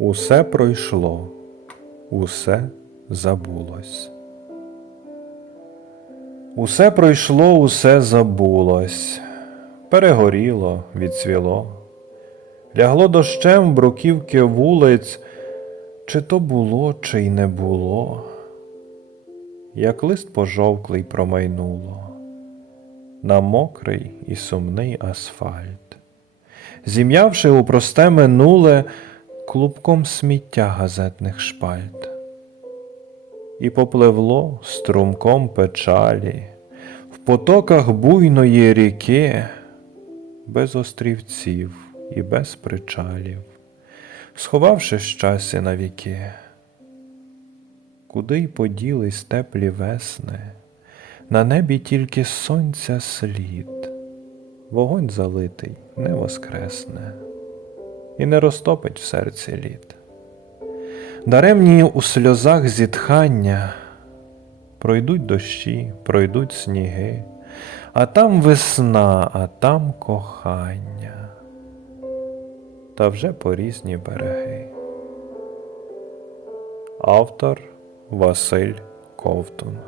Усе пройшло, усе забулось. Усе пройшло, усе забулось, перегоріло, відцвіло, лягло дощем бруківки вулиць, чи то було, чи й не було, як лист пожовклий промайнуло. На мокрий і сумний асфальт, зім'явши у просте минуле клубком сміття газетних шпальт, і попливло струмком печалі в потоках буйної ріки, без острівців і без причалів, сховавши щастя навіки. Куди й поділись теплі весни, на небі тільки сонця слід, вогонь залитий не воскресне і не розтопить в серці лід. Даремні у сльозах зітхання пройдуть дощі, пройдуть сніги, а там весна, а там кохання, та вже по різні береги. Автор Василь Ковтун